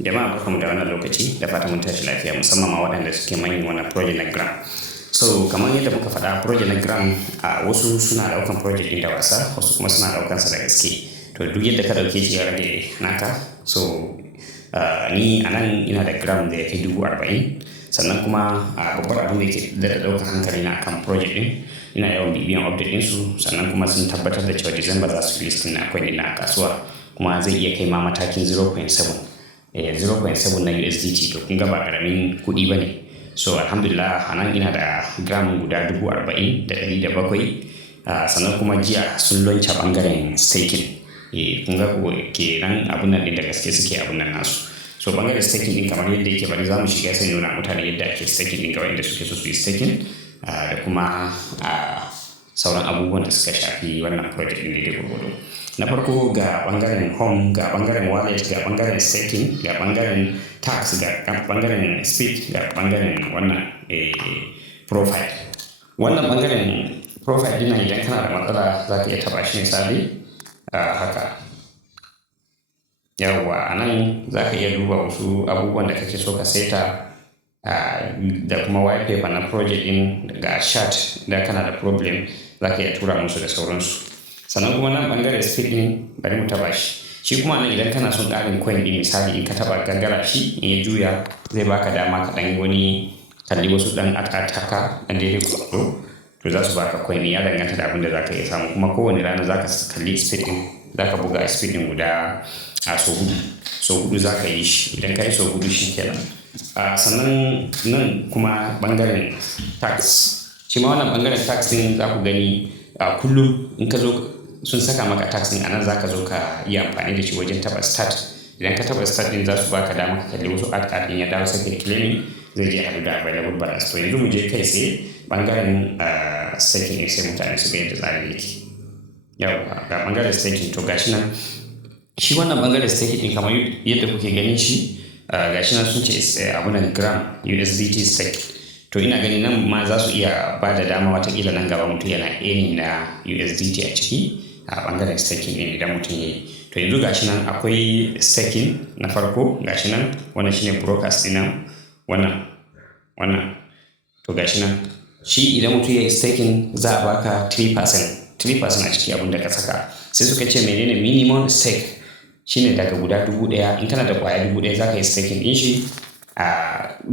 Jama'a barkamu da wannan lokaci da fatan mun tashi lafiya musamman ma waɗanda suke manyan wannan project na gram. So kamar yadda muka faɗa project na gram a wasu suna ɗaukan project ɗin da wasa, wasu kuma suna ɗaukan sa da gaske. To duk yadda ka ɗauke shi ya rage naka. So ni a nan ina da gram da ya kai 40,000, sannan kuma babbar abin da ke da ɗaukar hankali na kan project ɗin ina yawan bibiyan update ɗinsu, sannan kuma sun tabbatar da cewa December za su listing na coin ɗin a kasuwa kuma zai iya kai ma matakin 0.7 na USDT. To kun ga ba karamin kuɗi ba ne. So alhamdulillah a nan ina da gram guda 40,700, sannan kuma jiya sun launch bangaren staking. Kun ga kenan abun nan ɗin da gaske suke abun nan nasu. So bangaren staking ɗin kamar yadda yake bari za mu shiga sai nuna mutane yadda ake staking ɗin ga wanda suke so su yi staking da kuma sauran abubuwan da suka shafi wannan project ɗin da gurgudu. Na farko ga bangaren home, ga bangaren wallet, ga bangaren staking, ga bangaren tax, ga bangaren speed, ga bangaren wannan profile. Wannan bangaren profile ɗin idan kana da matsala za ka iya taɓa shi misali haka. Yawwa a nan za ka iya duba wasu abubuwan da kake so ka seta da kuma white paper na project ɗin, ga chat da kana da problem za ka iya tura musu da sauransu. Sannan kuma nan bangaren speed ɗin bari mu taba shi kuma nan idan kana son ƙarin coin ɗin misali in ka taba gangara shi in ya juya zai baka dama ka ɗan wani kalli wasu ɗan ataka ɗan daidai gwargwado, to za su baka coin ya danganta da abin da za ka iya samu. Kuma kowane rana za ka kalli speed ɗin, za ka buga speed ɗin guda so hudu za ka yi shi. Idan ka yi so hudu shi kenan. Sannan nan kuma bangaren tax, shi ma wannan bangaren tax ɗin za ku gani kullum in ka zo sun saka maka tax ɗin anan zaka zo ka yi amfani da shi wajen taba start. Idan ka taba start ɗin za su baka dama ka kalli wasu ad ɗin ya dawo sake claiming zai je haɗu da available balance. To yanzu mu je kai sai bangaren staking sai mutane su ga yadda tsarin yake. Yawwa ga bangaren staking to gashi nan shi wannan bangaren staking ɗin kamar yadda kuke ganin shi gashi nan sun ce abunan gram USDT stake. To ina gani nan ma za su iya ba da dama watakila nan gaba mutum yana earning na USDT a ciki a bangaren staking ɗin idan mutum ya yi. To yanzu gashi nan akwai staking na farko gashi nan, wannan shine brokers ɗin nan, wannan to gashi nan shi idan mutum ya yi staking za a baka 3% a ciki abin da ka saka. Sai suka ce menene minimum stake shine daga guda 1,000. In kana da kwaya 1,000 za ka yi staking ɗin shi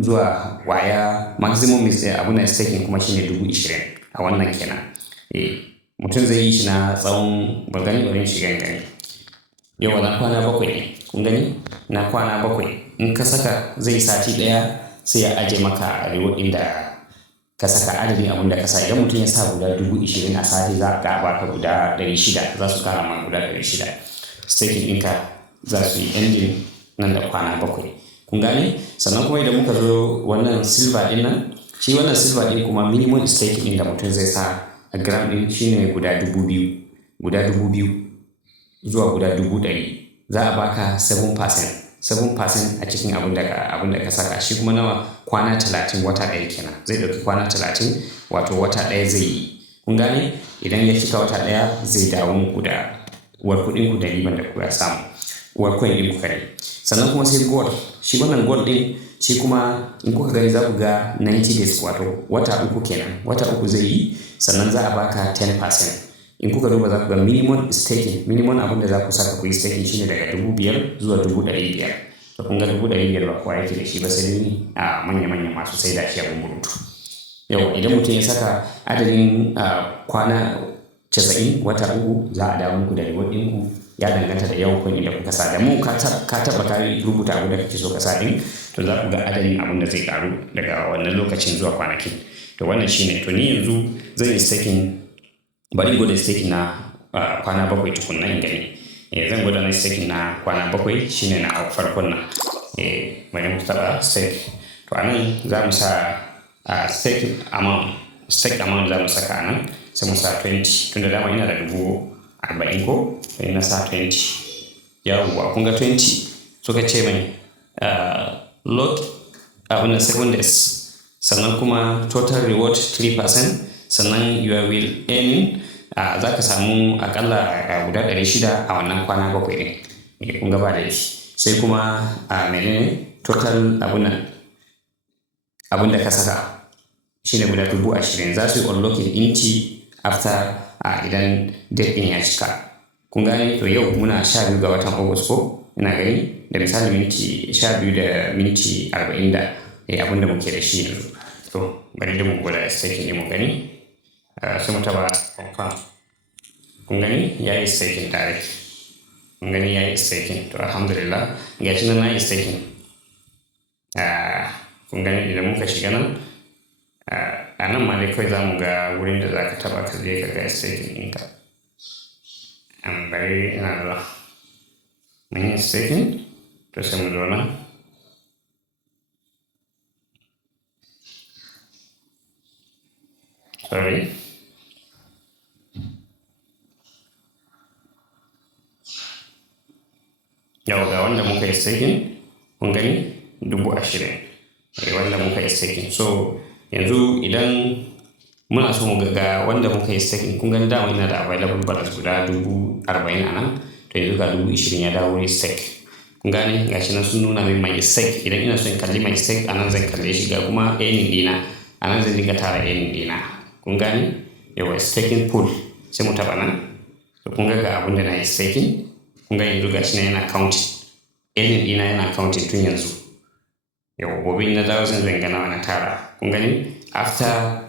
zuwa waya maximum abuna staking kuma shine 20,000 a wannan kenan. Mutum zai yi shi na tsawon ba gani wurin shigan gani yau na kwana 7 ne, kun gani na kwana 7. In ka saka zai sati daya sai ya aje maka reward ɗin da ka saka adadin abin da ka sa. Idan mutum ya sa guda 20,000 a sati za ka baka guda 600, za su kara ma guda 600. Staking ɗinka za su yi ending nan da kwana 7. Kun gane? Sannan kuma idan muka zo wannan silver ɗin nan, shi wannan silver ɗin kuma minimum stake ɗin da mutum zai sa a gram ɗin shine guda 2,000 zuwa guda 100,000. Za a baka 7% a cikin abin da ka saka. Shi kuma nawa kwana 30 wata ɗaya kenan. Zai ɗauki kwana 30 wato wata ɗaya zai yi. Kun gane? Idan ya cika wata ɗaya zai dawo muku da uwar kuɗin ku da riban da ku ya samu. Uwar coin ɗin ku kare. Sannan kuma sai gold, shi wannan gold ɗin shi kuma in kuka gani za ku ga 90 days wato wata 3 kenan. Wata 3 zai yi sannan za a baka 10%. In kuka duba za ku ga minimum staking, minimum abin da za ku saka ku yi staking shine daga 5,000 zuwa 500,000. To kun ga 500,000 ba kowa yake da shi ba sai ni a manya-manyan masu sai da shi abin burutu. Yau idan mutum ya saka adadin kwana 90 wata 3 za a dawo muku da reward ɗinku. Ya danganta da yawan kuɗi da kuka sa. Da mu ka taɓa ka rubuta abin da kake so ka sa ɗin, to za ku ga adadin abin da zai karu daga wannan lokacin zuwa kwanakin. To wannan shine. To ni yanzu zan yi staking, bari gwada staking na kwana 7 tukunna in gani. Zan gwada na staking na kwana 7 shine na farkon nan. Bari mu taɓa stake. To a nan za mu sa stake amount za mu saka a nan sai mu sa 20 tunda dama ina da 40,000 ko sai na sa 20. Yawwa kun ga 20 suka ce mai lot abin da 7 days, sannan kuma total reward 3%, sannan you will earning za ka samu akalla guda 600 a wannan kwana 7 ɗin. Kun ga ba da shi. sai kuma menene total abun da ka saka shine guda 20,000 za su yi unlocking inci after idan date ɗin ya cika. Kun gane? To yau muna 12 ga watan August ko ina gani da misali minti 12 da minti 40 da abin da muke da shi yanzu. To bari da mu gwada staking ne mu gani. Sai mu taba confirm. Kun gani ya yi staking tare. Kun gani ya yi staking. To alhamdulillah ga shi nan na yi staking. Kun gani idan muka shiga nan a nan ma dai kawai za mu ga wurin da za ka taba ka je ka ga staking ɗinka. Bari ina zuwa. Mun yi staking to sai mu zo nan. Sorry. Yau ga wanda muka yi staking kun gani 20,000 wanda muka yi staking. So yanzu idan muna so mu ga wanda muka yi staking kun gani dama ina da available balance guda 40,000 a nan, to yanzu ga 20,000 ya dawo wurin stake. Kun gane gashi nan sun nuna min my stake. Idan ina so in kalli my stake a nan zan kalle shi, ga kuma earning dina a nan zan dinga tara earning dina. Kun gane yawa staking pool sai mu taba nan. To kun ga abin da na yi staking. Kun ga yanzu gashi nan yana counting. Earning dina yana counting tun yanzu. Yau gobe na dawo zan ga nawa na tara. Kun gani after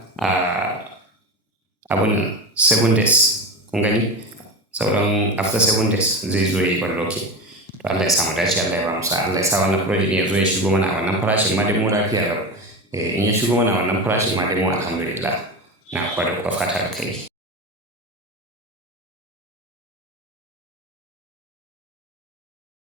abun 7 days. Kun gani sauran after 7 days zai zo yi unlocking. To Allah ya samu dace, Allah ya ba mu sa'a, Allah ya sa wannan project ya zo ya shigo mana a wannan farashin ma dai mu lafiya lau. In ya shigo mana a wannan farashin ma dai mu alhamdulillah. Na kuwa da kuka fata da kai.